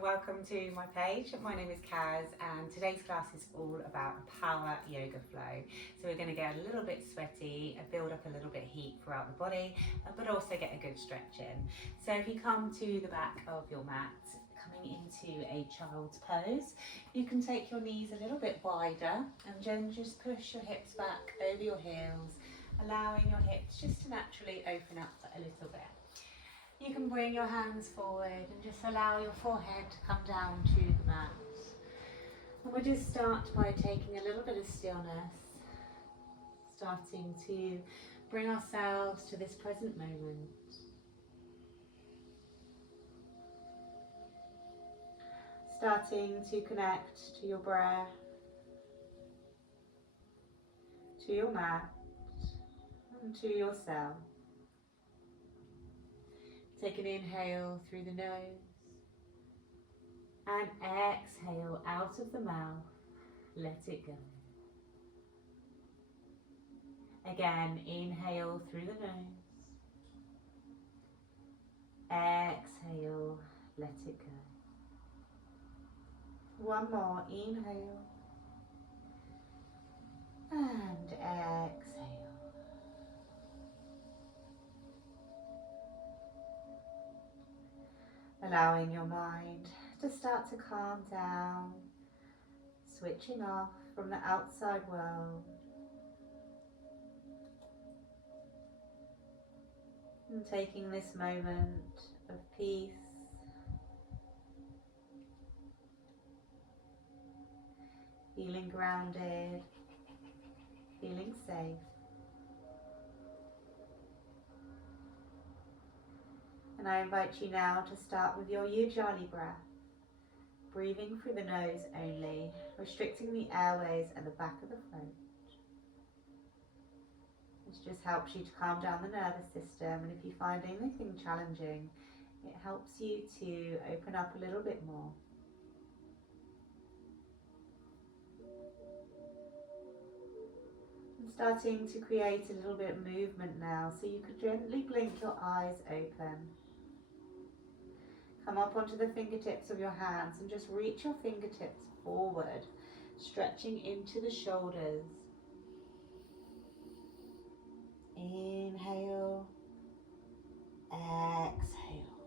welcome to my page. My name is Kaz and today's class is all about power yoga flow. So we're going to get a little bit sweaty, build up a little bit of heat throughout the body, but also get a good stretch in. So if you come to the back of your mat, coming into a child's pose, you can take your knees a little bit wider and then just push your hips back over your heels, allowing your hips just to naturally open up a little bit. You can bring your hands forward and just allow your forehead to come down to the mat. And we'll just start by taking a little bit of stillness, starting to bring ourselves to this present moment. Starting to connect to your breath, to your mat, and to yourself. Take an inhale through the nose and exhale out of the mouth, let it go. Again, inhale through the nose, exhale, let it go. One more, inhale and exhale. Allowing your mind to start to calm down, switching off from the outside world. And taking this moment of peace, feeling grounded, feeling safe. And I invite you now to start with your Ujjayi breath, breathing through the nose only, restricting the airways at the back of the throat. This just helps you to calm down the nervous system, and if you find anything challenging, it helps you to open up a little bit more. And starting to create a little bit of movement now, so you could gently blink your eyes open. Come up onto the fingertips of your hands and just reach your fingertips forward, stretching into the shoulders. Inhale, exhale.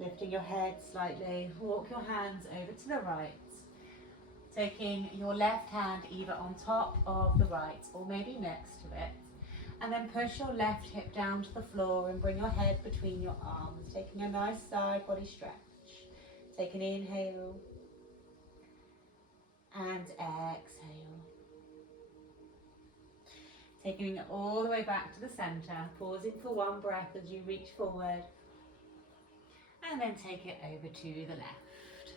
Lifting your head slightly, walk your hands over to the right. Taking your left hand either on top of the right or maybe next to it. And then push your left hip down to the floor and bring your head between your arms, taking a nice side body stretch. Take an inhale and exhale. Taking it all the way back to the center, pausing for one breath as you reach forward. And then take it over to the left.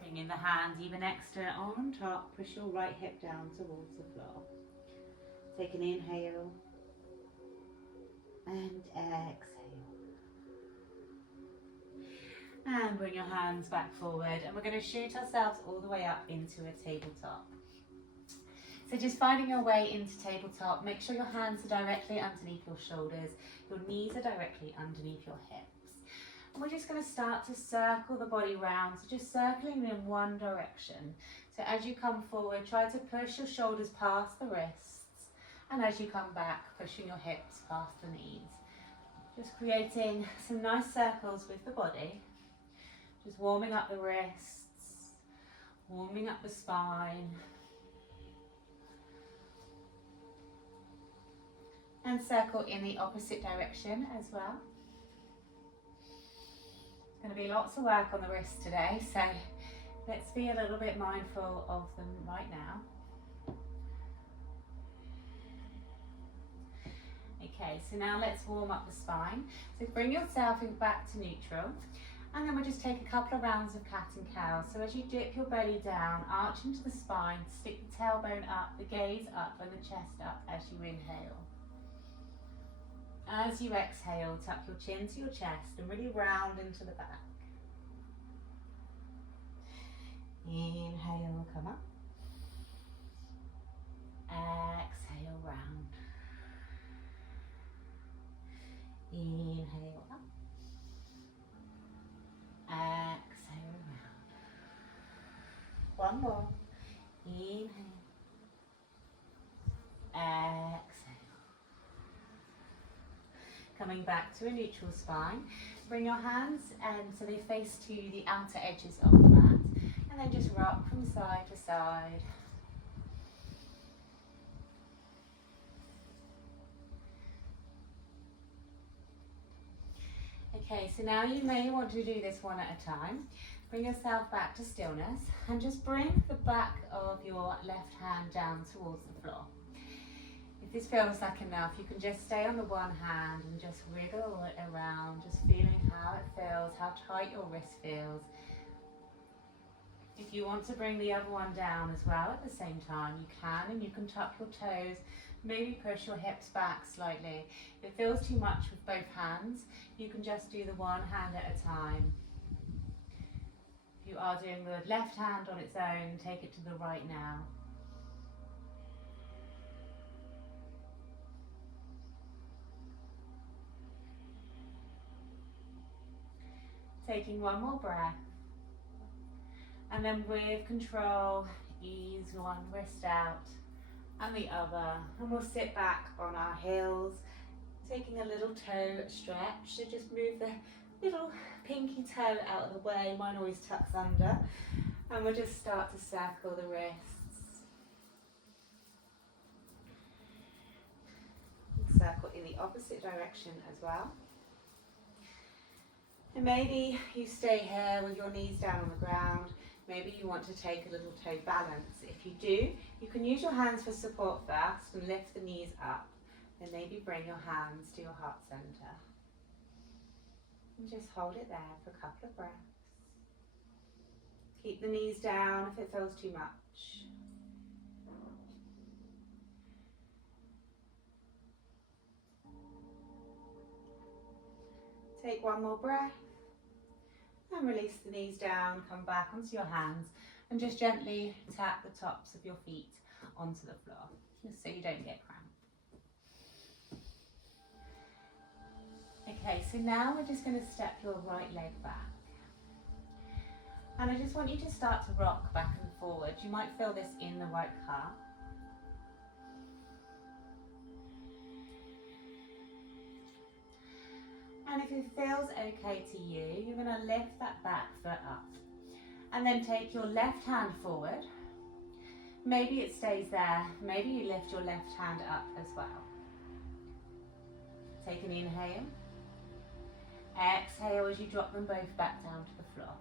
Bringing the hands even extra on top, push your right hip down towards the floor. Take an inhale and exhale. And bring your hands back forward, and we're going to shoot ourselves all the way up into a tabletop. So just finding your way into tabletop, make sure your hands are directly underneath your shoulders, your knees are directly underneath your hips. And we're just going to start to circle the body round, so just circling in one direction. So as you come forward, try to push your shoulders past the wrists. And as you come back, pushing your hips past the knees. Just creating some nice circles with the body. Just warming up the wrists, warming up the spine. And circle in the opposite direction as well. There's going to be lots of work on the wrists today, so let's be a little bit mindful of them right now. Okay, so now let's warm up the spine. So bring yourself back to neutral, and then we'll just take a couple of rounds of cat and cow. So as you dip your belly down, arch into the spine, stick the tailbone up, the gaze up and the chest up as you inhale. As you exhale, tuck your chin to your chest and really round into the back. Inhale, come up. Exhale, round. more. Inhale. Exhale. Coming back to a neutral spine. Bring your hands so they face to the outer edges of the mat. And then just rock from side to side. Okay, so now you may want to do this one at a time. Bring yourself back to stillness and just bring the back of your left hand down towards the floor. If this feels like enough, you can just stay on the one hand and just wiggle it around, just feeling how it feels, how tight your wrist feels. If you want to bring the other one down as well at the same time, you can, and you can tuck your toes, maybe push your hips back slightly. If it feels too much with both hands, you can just do the one hand at a time. If you are doing the left hand on its own, take it to the right now. Taking one more breath. And then with control, ease one wrist out and the other. And we'll sit back on our heels, taking a little toe stretch. So just move the little pinky toe out of the way. Mine always tucks under. And we'll just start to circle the wrists. Circle in the opposite direction as well. And maybe you stay here with your knees down on the ground. Maybe you want to take a little toe balance. If you do, you can use your hands for support first and lift the knees up. Then maybe bring your hands to your heart center. And just hold it there for a couple of breaths. Keep the knees down if it feels too much. Take one more breath. And release the knees down, come back onto your hands and just gently tap the tops of your feet onto the floor, just so you don't get cramp. Okay, so now we're just going to step your right leg back. And I just want you to start to rock back and forward. You might feel this in the right calf. And if it feels okay to you, you're going to lift that back foot up. And then take your left hand forward. Maybe it stays there. Maybe you lift your left hand up as well. Take an inhale. Exhale as you drop them both back down to the floor.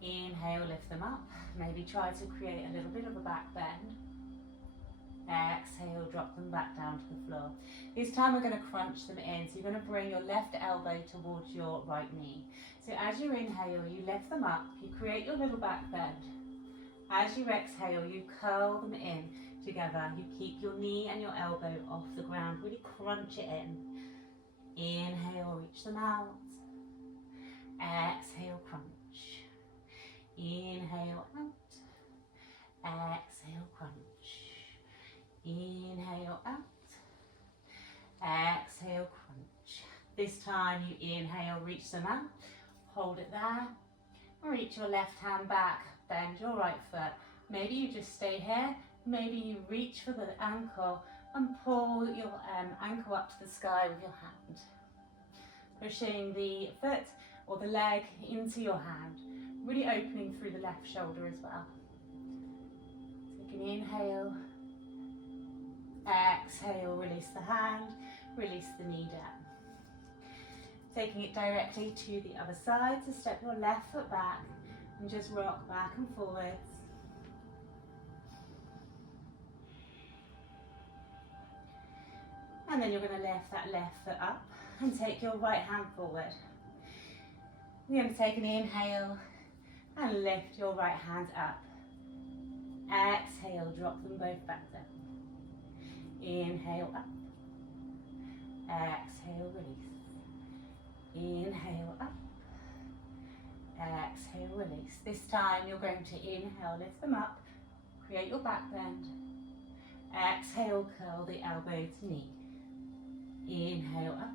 Inhale, lift them up. Maybe try to create a little bit of a back bend. Exhale, drop them back down to the floor. This time we're going to crunch them in. So you're going to bring your left elbow towards your right knee. So as you inhale, you lift them up, you create your little back bend. As you exhale, you curl them in together. You keep your knee and your elbow off the ground. Really crunch it in. Inhale, reach them out. Exhale, crunch. Inhale, out. Exhale, crunch. Inhale out, exhale crunch. This time you inhale, reach them out, hold it there, reach your left hand back, bend your right foot. Maybe you just stay here, maybe you reach for the ankle and pull your ankle up to the sky with your hand. Pushing the foot or the leg into your hand, really opening through the left shoulder as well. Take an inhale. Exhale, release the hand, release the knee down. Taking it directly to the other side, so step your left foot back and just rock back and forwards. And then you're going to lift that left foot up and take your right hand forward. We're going to take an inhale and lift your right hand up. Exhale, drop them both back down. Inhale up, exhale release, inhale up, exhale release. This time you're going to inhale, lift them up, create your back bend, exhale, curl the elbow to knee, inhale up,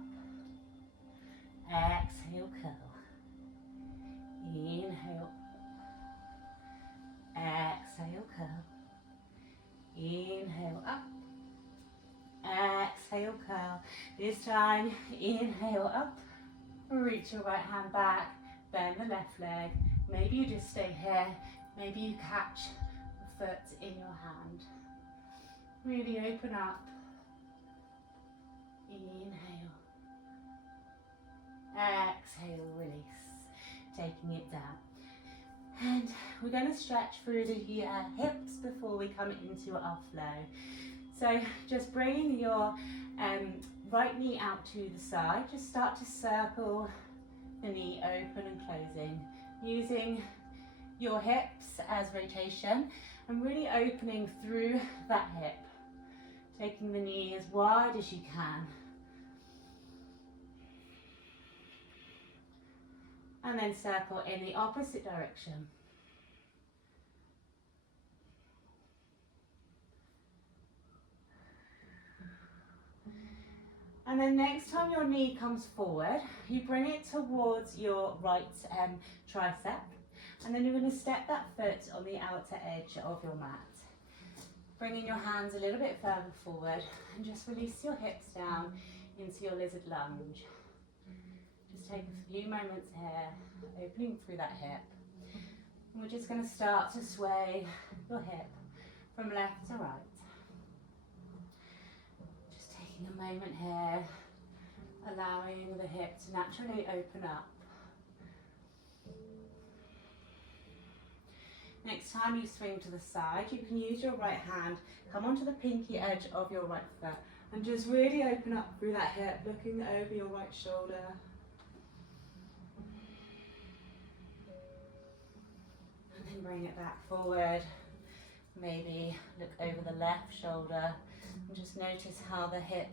exhale curl, inhale up, curl. This time, inhale up, reach your right hand back, bend the left leg. Maybe you just stay here, maybe you catch the foot in your hand. Really open up. Inhale. Exhale, release. Taking it down. And we're going to stretch through the hips before we come into our flow. So just bringing your right knee out to the side. Just start to circle the knee open and closing. Using your hips as rotation and really opening through that hip. Taking the knee as wide as you can. And then circle in the opposite direction. And then next time your knee comes forward, you bring it towards your right tricep. And then you're going to step that foot on the outer edge of your mat. Bringing your hands a little bit further forward and just release your hips down into your lizard lunge. Just take a few moments here, opening through that hip. And we're just going to start to sway your hip from left to right. Just taking a moment here, allowing the hip to naturally open up. Next time you swing to the side, you can use your right hand, come onto the pinky edge of your right foot and just really open up through that hip, looking over your right shoulder. And then bring it back forward. Maybe look over the left shoulder and just notice how the hip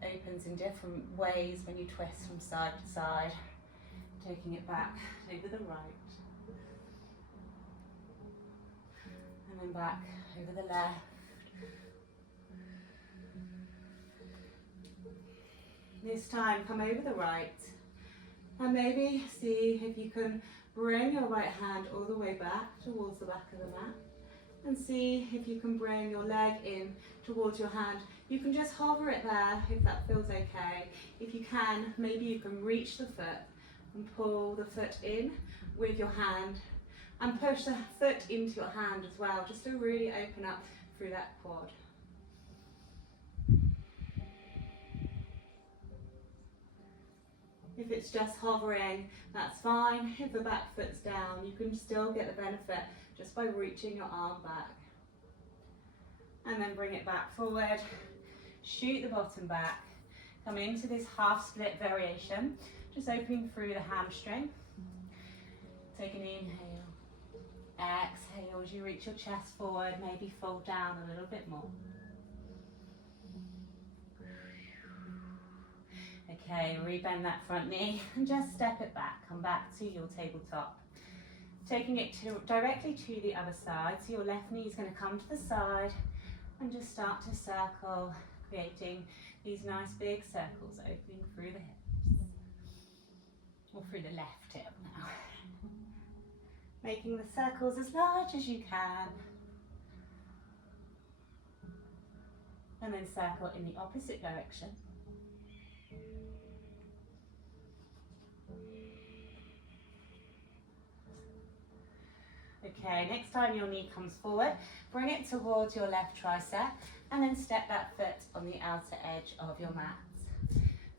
opens in different ways when you twist from side to side. Taking it back over the right. And then back over the left. This time, come over the right. And maybe see if you can bring your right hand all the way back towards the back of the mat. And see if you can bring your leg in towards your hand. You can just hover it there if that feels okay. If you can, maybe you can reach the foot and pull the foot in with your hand. And push the foot into your hand as well, just to really open up through that quad. If it's just hovering, that's fine. If the back foot's down, you can still get the benefit just by reaching your arm back. And then bring it back forward. Shoot the bottom back. Come into this half split variation, just opening through the hamstring. Take an inhale. Exhale as you reach your chest forward, maybe fold down a little bit more. Okay, rebend that front knee and just step it back. Come back to your tabletop. Taking it directly to the other side. So your left knee is going to come to the side and just start to circle, creating these nice big circles, opening through the hips. Or through the left hip now. Making the circles as large as you can. And then circle in the opposite direction. Okay, next time your knee comes forward, bring it towards your left tricep and then step that foot on the outer edge of your mat.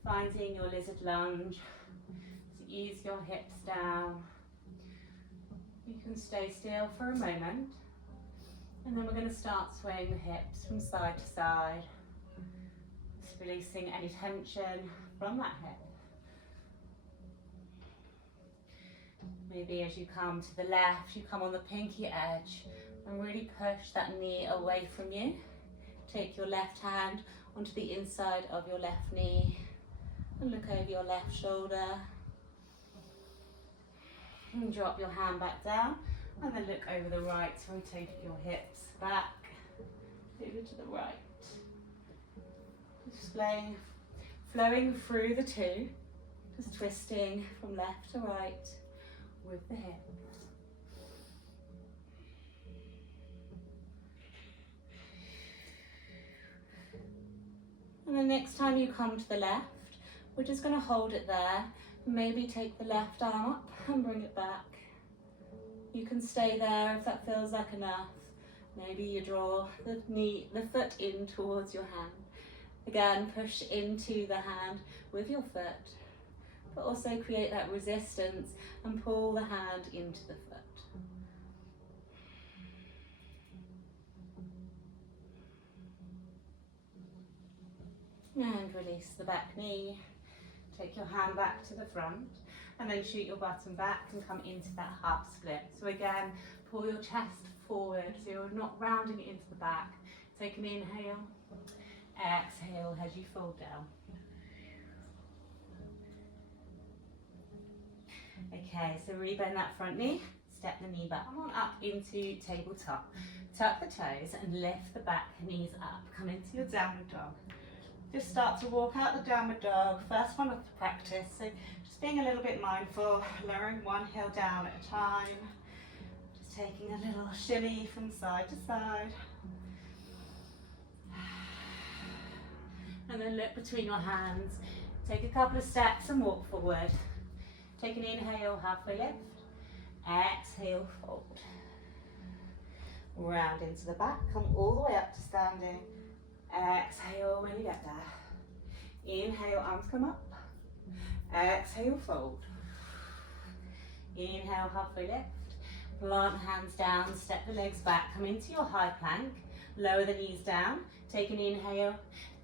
Finding your lizard lunge. So ease your hips down. You can stay still for a moment, and then we're going to start swaying the hips from side to side, just releasing any tension from that hip. Maybe as you come to the left, you come on the pinky edge and really push that knee away from you. Take your left hand onto the inside of your left knee and look over your left shoulder. And drop your hand back down and then look over the right, rotate your hips back, over to the right. Just flowing through the two, just twisting from left to right with the hip. And the next time you come to the left, we're just going to hold it there. Maybe take the left arm up and bring it back. You can stay there if that feels like enough. Maybe you draw the foot in towards your hand. Again, push into the hand with your foot, but also create that resistance and pull the hand into the foot. And release the back knee. Take your hand back to the front and then shoot your bottom back and come into that half split. So again, pull your chest forward so you're not rounding it into the back. Take an inhale, exhale as you fold down. Okay, so rebend that front knee, step the knee back. Come on up into tabletop. Tuck the toes and lift the back knees up. Come into your downward dog. Just start to walk out the downward dog, first one of the practice. So just being a little bit mindful, lowering one heel down at a time. Just taking a little shimmy from side to side. And then look between your hands. Take a couple of steps and walk forward. Take an inhale, halfway lift. Exhale, fold. Round into the back, come all the way up to standing. Exhale when you get there. Inhale, arms come up. Exhale, fold. Inhale, halfway lift. Plant hands down, step the legs back, come into your high plank. Lower the knees down. Take an inhale.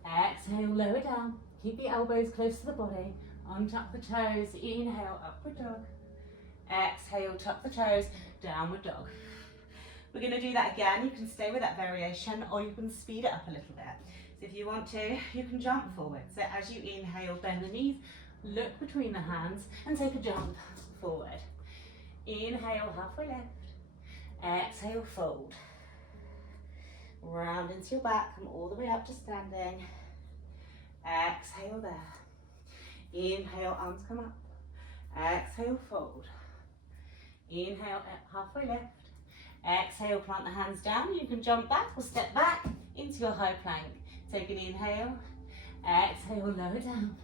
Exhale, lower down. Keep the elbows close to the body. Untuck the toes. Inhale, upward dog. Exhale, tuck the toes, downward dog. We're going to do that again. You can stay with that variation or you can speed it up a little bit. So if you want to, you can jump forward. So as you inhale, bend the knees, look between the hands and take a jump forward. Inhale, halfway lift. Exhale, fold. Round into your back, come all the way up to standing. Exhale there. Inhale, arms come up. Exhale, fold. Inhale, halfway lift. Exhale, plant the hands down. You can jump back or step back into your high plank. Take an inhale. Exhale, lower down.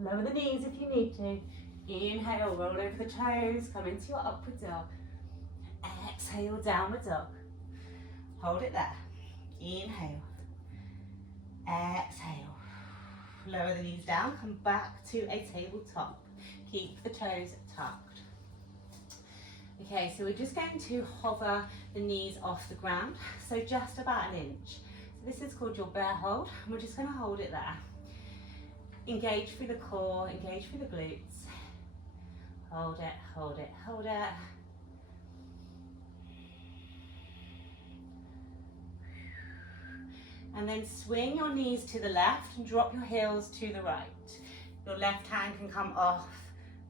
Lower the knees if you need to. Inhale, roll over the toes. Come into your upward dog. Exhale, downward dog. Hold it there. Inhale. Exhale. Lower the knees down. Come back to a tabletop. Keep the toes tucked. Okay, so we're just going to hover the knees off the ground, so just about an inch. So this is called your bear hold, and we're just going to hold it there. Engage through the core, engage through the glutes. Hold it, hold it, hold it. And then swing your knees to the left and drop your heels to the right. Your left hand can come off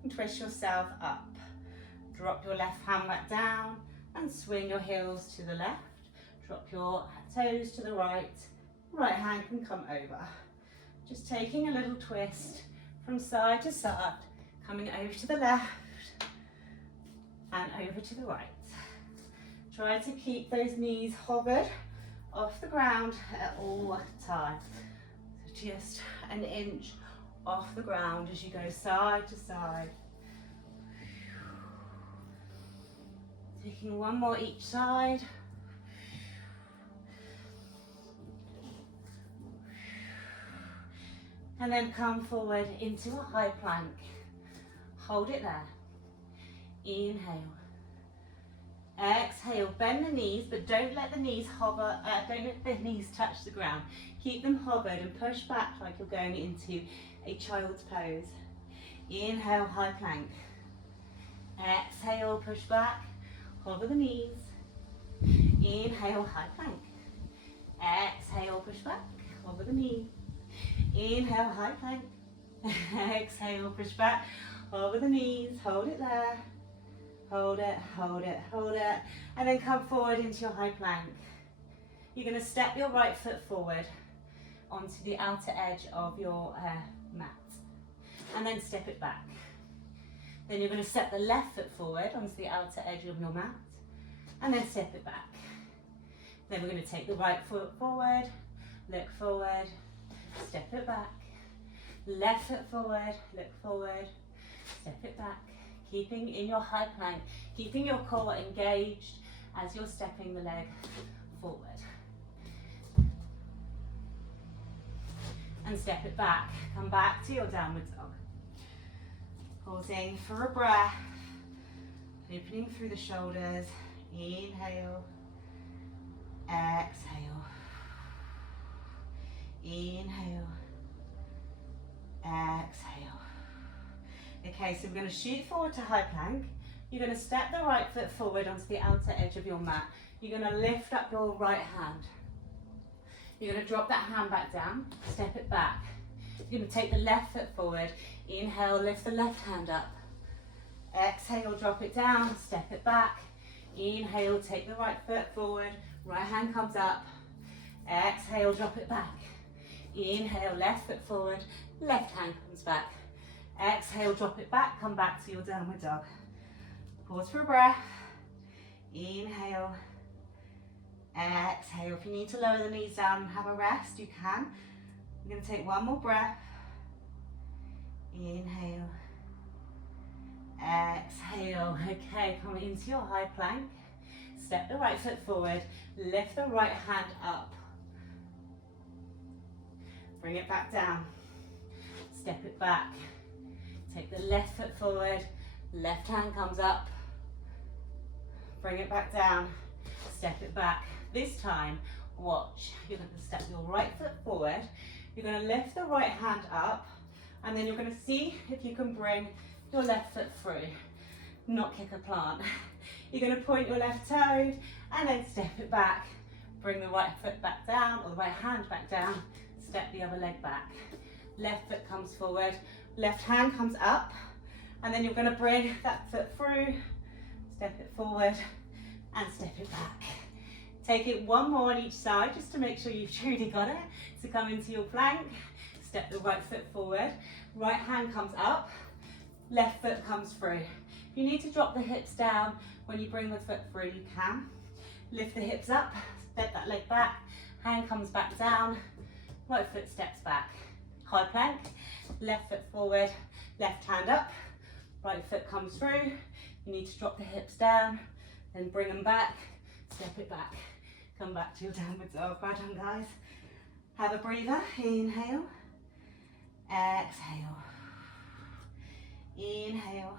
and twist yourself up. Drop your left hand back down and swing your heels to the left. Drop your toes to the right. Right hand can come over. Just taking a little twist from side to side, coming over to the left and over to the right. Try to keep those knees hovered off the ground at all times. So just an inch off the ground as you go side to side. Taking one more each side. And then come forward into a high plank. Hold it there. Inhale. Exhale, bend the knees, but don't let the knees hover, don't let the knees touch the ground. Keep them hovered and push back like you're going into a child's pose. Inhale, high plank. Exhale, push back. Hover the knees. Inhale, high plank. Exhale, push back. Hover the knees. Inhale, high plank. Exhale, push back. Hover the knees. Hold it there. Hold it, hold it, hold it. And then come forward into your high plank. You're going to step your right foot forward onto the outer edge of your mat. And then step it back. Then you're going to step the left foot forward onto the outer edge of your mat and then step it back. Then we're going to take the right foot forward, look forward, step it back. Left foot forward, look forward, step it back. Keeping in your high plank, keeping your core engaged as you're stepping the leg forward. And step it back. Come back to your downward dog. Pausing for a breath. Opening through the shoulders. Inhale. Exhale. Inhale. Exhale. Okay, so we're going to shoot forward to high plank. You're going to step the right foot forward onto the outer edge of your mat. You're going to lift up your right hand. You're going to drop that hand back down, step it back. You're going to take the left foot forward. Inhale, lift the left hand up. Exhale, drop it down, step it back. Inhale, take the right foot forward. Right hand comes up. Exhale, drop it back. Inhale, left foot forward. Left hand comes back. Exhale, drop it back. Come back to your downward dog. Pause for a breath. Inhale. Exhale. If you need to lower the knees down and have a rest, you can. We're going to take one more breath. Inhale. Exhale. Okay, come into your high plank. Step the right foot forward. Lift the right hand up. Bring it back down. Step it back. Take the left foot forward. Left hand comes up. Bring it back down. Step it back. This time, watch. You're going to step your right foot forward. You're going to lift the right hand up. And then you're going to see if you can bring your left foot through. Not kick a plant. You're going to point your left toe and then step it back. Bring the right foot back down or the right hand back down. Step the other leg back. Left foot comes forward. Left hand comes up. And then you're going to bring that foot through. Step it forward and step it back. Take it one more on each side just to make sure you've truly got it. So come into your plank, step the right foot forward, right hand comes up, left foot comes through. If you need to drop the hips down when you bring the foot through, you can. Lift the hips up, step that leg back, hand comes back down, right foot steps back. High plank, left foot forward, left hand up, right foot comes through. You need to drop the hips down, then bring them back, step it back. Come back to your downward dog. Well done, guys. Have a breather. Inhale. Exhale. Inhale.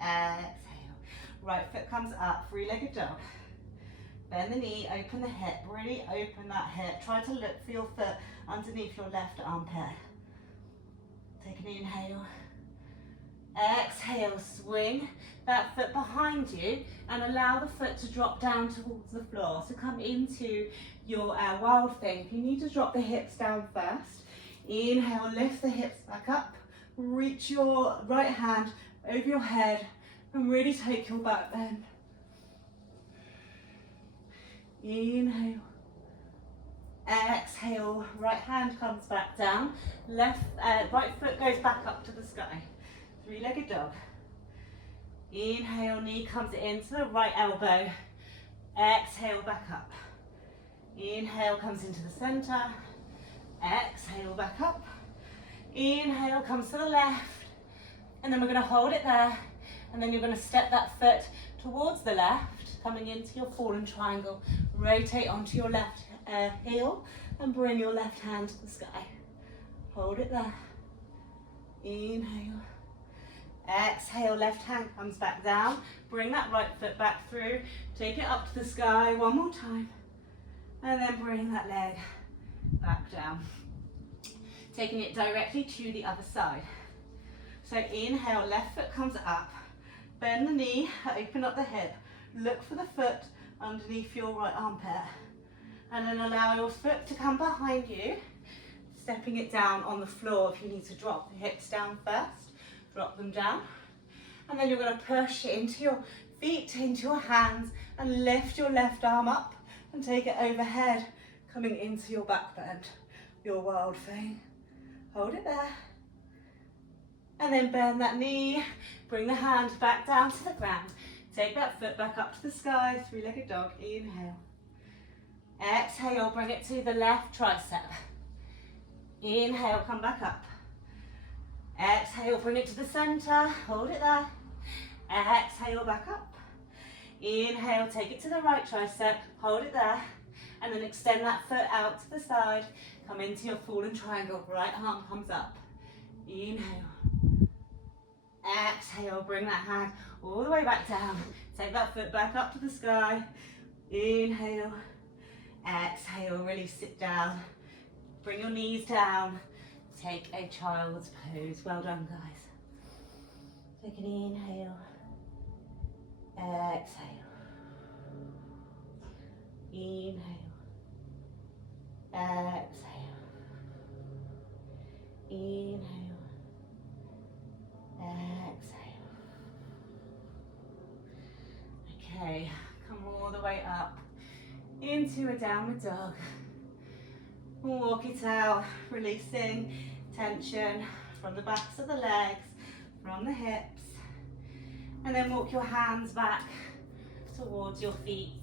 Exhale. Right foot comes up. Three-legged dog. Bend the knee. Open the hip. Really open that hip. Try to look for your foot underneath your left armpit. Take an inhale. Exhale. Swing that foot behind you and allow the foot to drop down towards the floor. So come into your wild thing. If you need to drop the hips down first, inhale, lift the hips back up, reach your right hand over your head and really take your back bend. Inhale. Exhale, right hand comes back down, right foot goes back up to the sky. Three-legged dog. Inhale, knee comes into the right elbow. Exhale, back up. Inhale comes into the center. Exhale, back up. Inhale comes to the left. And then we're going to hold it there. And then you're going to step that foot towards the left, coming into your fallen triangle. Rotate onto your left heel and bring your left hand to the sky. Hold it there. Inhale. Exhale, left hand comes back down. Bring that right foot back through. Take it up to the sky one more time. And then bring that leg back down. Taking it directly to the other side. So inhale, left foot comes up. Bend the knee, open up the hip. Look for the foot underneath your right armpit. And then allow your foot to come behind you. Stepping it down on the floor if you need to drop the hips down first. Drop them down. And then you're going to push into your feet, into your hands, and lift your left arm up and take it overhead, coming into your back bend, your wild thing. Hold it there. And then bend that knee, bring the hand back down to the ground. Take that foot back up to the sky, three-legged dog, inhale. Exhale, bring it to the left tricep. Inhale, come back up. Exhale, bring it to the center, hold it there. Exhale, back up. Inhale, take it to the right tricep, hold it there. And then extend that foot out to the side. Come into your fallen triangle, right arm comes up. Inhale. Exhale, bring that hand all the way back down. Take that foot back up to the sky. Inhale. Exhale, really sit down. Bring your knees down. Take a child's pose. Well done, guys. Take an inhale. Exhale. Inhale. Exhale. Inhale. Exhale. Okay, come all the way up into a downward dog. Walk it out, releasing tension from the backs of the legs, from the hips. And then walk your hands back towards your feet.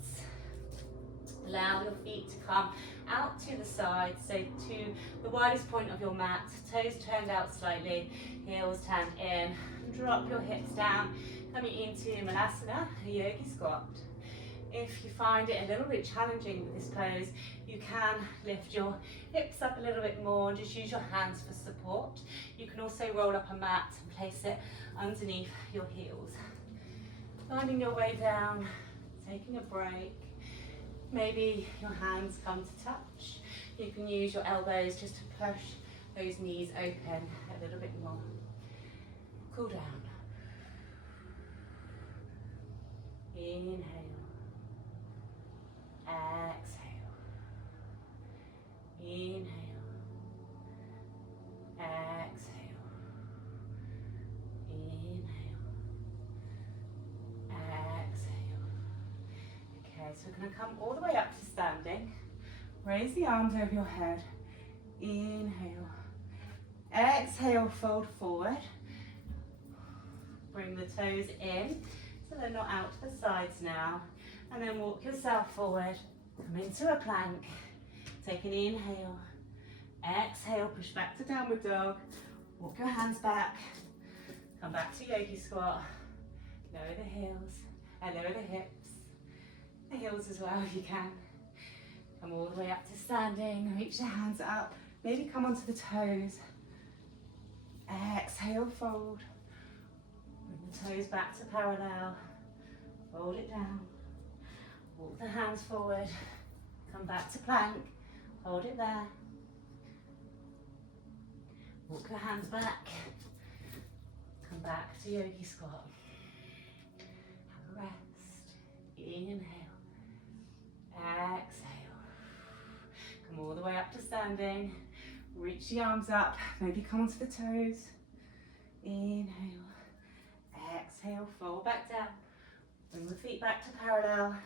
Allow your feet to come out to the side, so to the widest point of your mat, toes turned out slightly, heels turned in. Drop your hips down, coming into Malasana, a yogi squat. If you find it a little bit challenging with this pose, you can lift your hips up a little bit more and just use your hands for support. You can also roll up a mat and place it underneath your heels. Finding your way down, taking a break. Maybe your hands come to touch. You can use your elbows just to push those knees open a little bit more. Cool down. Inhale. Exhale. Inhale. Exhale. Inhale. Exhale. Okay, so we're going to come all the way up to standing. Raise the arms over your head. Inhale. Exhale, fold forward. Bring the toes in so they're not out to the sides now. And then walk yourself forward. Come into a plank. Take an inhale. Exhale, push back to downward dog. Walk your hands back. Come back to yogi squat. Lower the heels. Lower the hips. The heels as well if you can. Come all the way up to standing. Reach the hands up. Maybe come onto the toes. Exhale, fold. Bring the toes back to parallel. Fold it down. Walk the hands forward. Come back to plank. Hold it there. Walk your hands back. Come back to yogi squat. Have a rest. Inhale. Exhale. Come all the way up to standing. Reach the arms up. Maybe come onto the toes. Inhale. Exhale. Fold back down. Bring the feet back to parallel.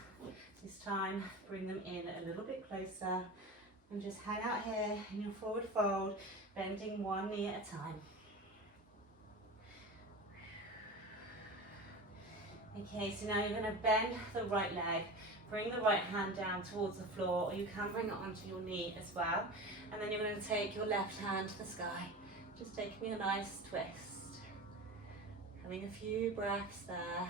This time, bring them in a little bit closer. And just hang out here in your forward fold, bending one knee at a time. Okay, so now you're going to bend the right leg. Bring the right hand down towards the floor, or you can bring it onto your knee as well. And then you're going to take your left hand to the sky. Just taking a nice twist. Having a few breaths there.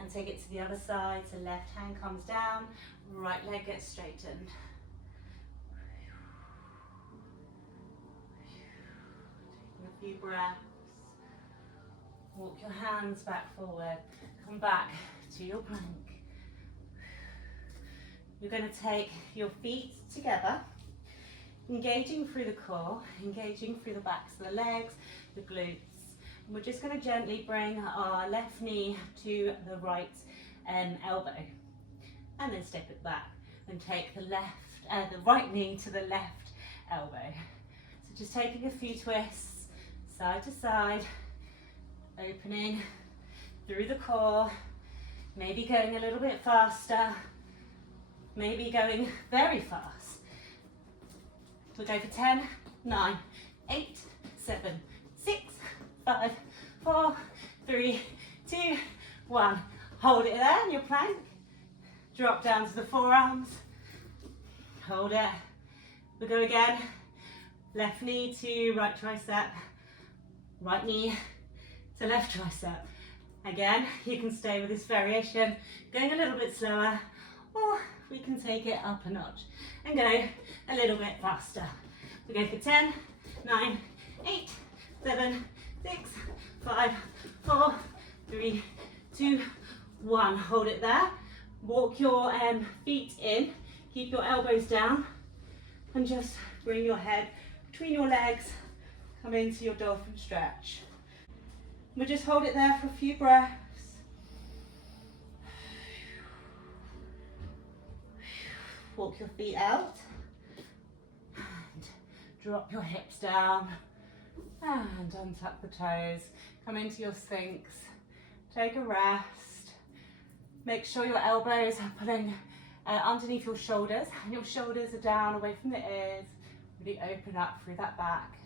And take it to the other side, so left hand comes down, right leg gets straightened. Taking a few breaths. Walk your hands back forward, come back to your plank. You're going to take your feet together, engaging through the core, engaging through the backs of the legs, the glutes. We're just going to gently bring our left knee to the right elbow and then step it back and take the right knee to the left elbow. So just taking a few twists side to side, opening through the core, maybe going a little bit faster, maybe going very fast. We'll go for 10, 9, 8, 7, 6, 5, 4, 3, 2, 1. Hold it there in your plank. Drop down to the forearms. hold it. We go again. Left knee to right tricep, right knee to left tricep. Again, you can stay with this variation, going a little bit slower, or we can take it up a notch and go a little bit faster. We go for 10, 9, 8, 7, 6, 5, 4, 3, 2, 1. Hold it there. Walk your feet in, keep your elbows down, and just bring your head between your legs, come into your dolphin stretch. We'll just hold it there for a few breaths. Walk your feet out and drop your hips down and untuck the toes. Come into your sphinx. Take a rest. Make sure your elbows are pulling underneath your shoulders and your shoulders are down away from the ears. Really open up through that back.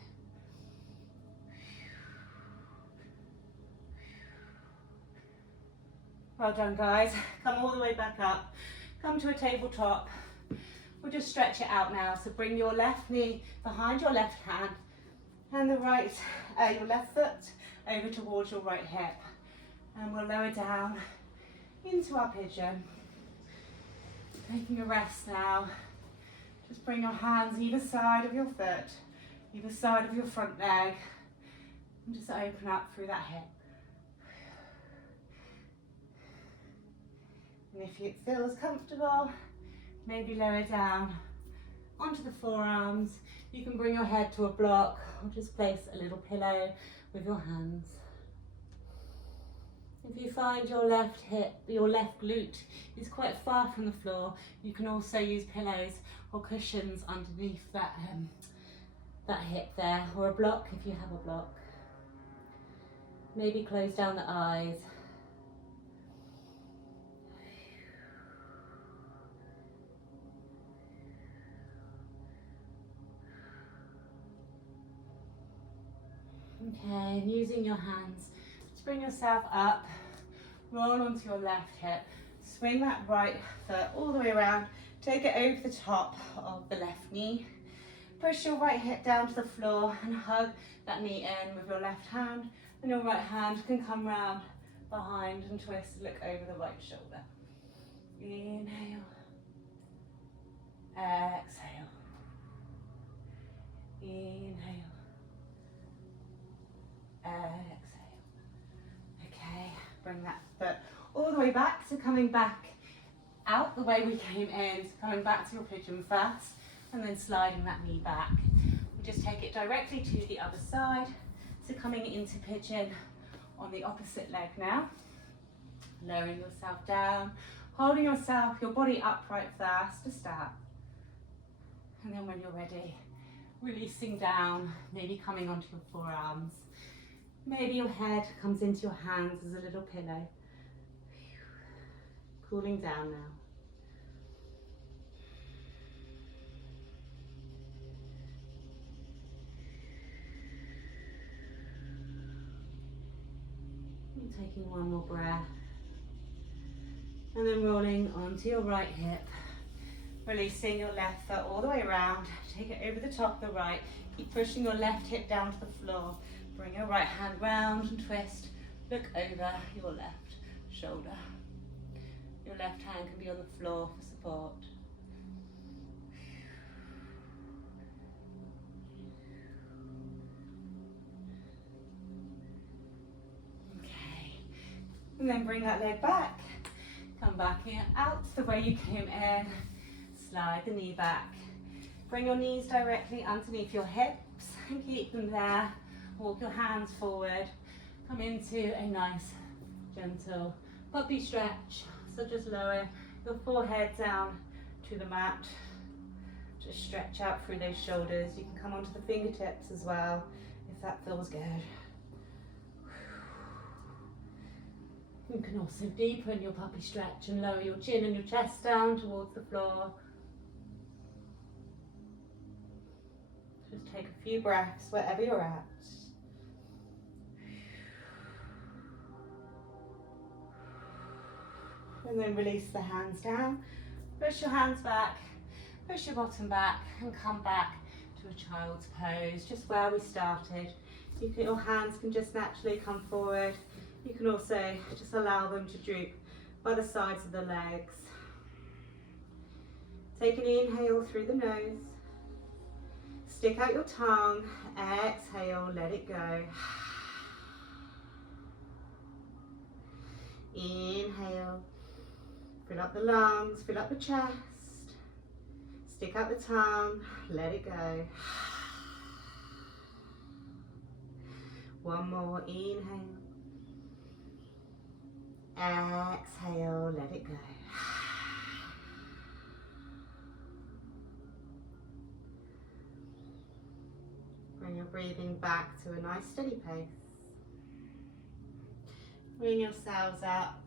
Well done, guys. Come all the way back up. Come to a tabletop. We'll just stretch it out now. So bring your left knee behind your left hand and the right, your left foot over towards your right hip. And we'll lower down into our pigeon. Taking a rest now. Just bring your hands either side of your foot, either side of your front leg, and just open up through that hip. And if it feels comfortable, maybe lower down onto the forearms. You can bring your head to a block or just place a little pillow with your hands. If you find your left hip, your left glute is quite far from the floor, you can also use pillows or cushions underneath that, that hip there, or a block if you have a block. Maybe close down the eyes. Okay, and using your hands, just bring yourself up, roll onto your left hip, swing that right foot all the way around, take it over the top of the left knee, push your right hip down to the floor and hug that knee in with your left hand, and your right hand can come round behind and twist, look over the right shoulder. Inhale, exhale, inhale, exhale. Okay, bring that foot all the way back, so coming back out the way we came in, so coming back to your pigeon first, and then sliding that knee back. We'll just take it directly to the other side, so coming into pigeon on the opposite leg now, lowering yourself down, holding yourself, your body upright first to start, and then when you're ready, releasing down, maybe coming onto your forearms. Maybe your head comes into your hands as a little pillow. Cooling down now. And taking one more breath. And then rolling onto your right hip. Releasing your left foot all the way around. Take it over the top of the right. Keep pushing your left hip down to the floor. Bring your right hand round and twist. Look over your left shoulder. Your left hand can be on the floor for support. Okay. And then bring that leg back. Come back in, out the way you came in. Slide the knee back. Bring your knees directly underneath your hips and keep them there. Walk your hands forward. Come into a nice, gentle puppy stretch. So just lower your forehead down to the mat. Just stretch out through those shoulders. You can come onto the fingertips as well, if that feels good. You can also deepen your puppy stretch and lower your chin and your chest down towards the floor. Just take a few breaths wherever you're at. And then release the hands down. Push your hands back Push your bottom back and come back to a child's pose, just where we started. Your hands can just naturally come forward. You can also just allow them to droop by the sides of the legs. Take an inhale through the nose. Stick out your tongue. Exhale, let it go. Inhale. Fill up the lungs, fill up the chest. Stick out the tongue, let it go. One more, inhale. Exhale, let it go. Bring your breathing back to a nice steady pace. Bring yourselves up.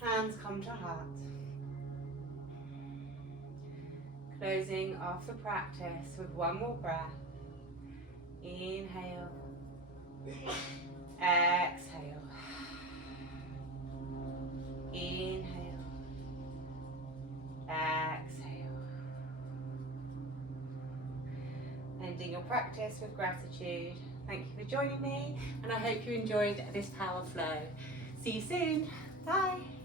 Hands come to heart. Closing off the practice with one more breath. Inhale. Exhale. Inhale. Exhale. Ending your practice with gratitude. Thank you for joining me, and I hope you enjoyed this power flow. See you soon. Bye.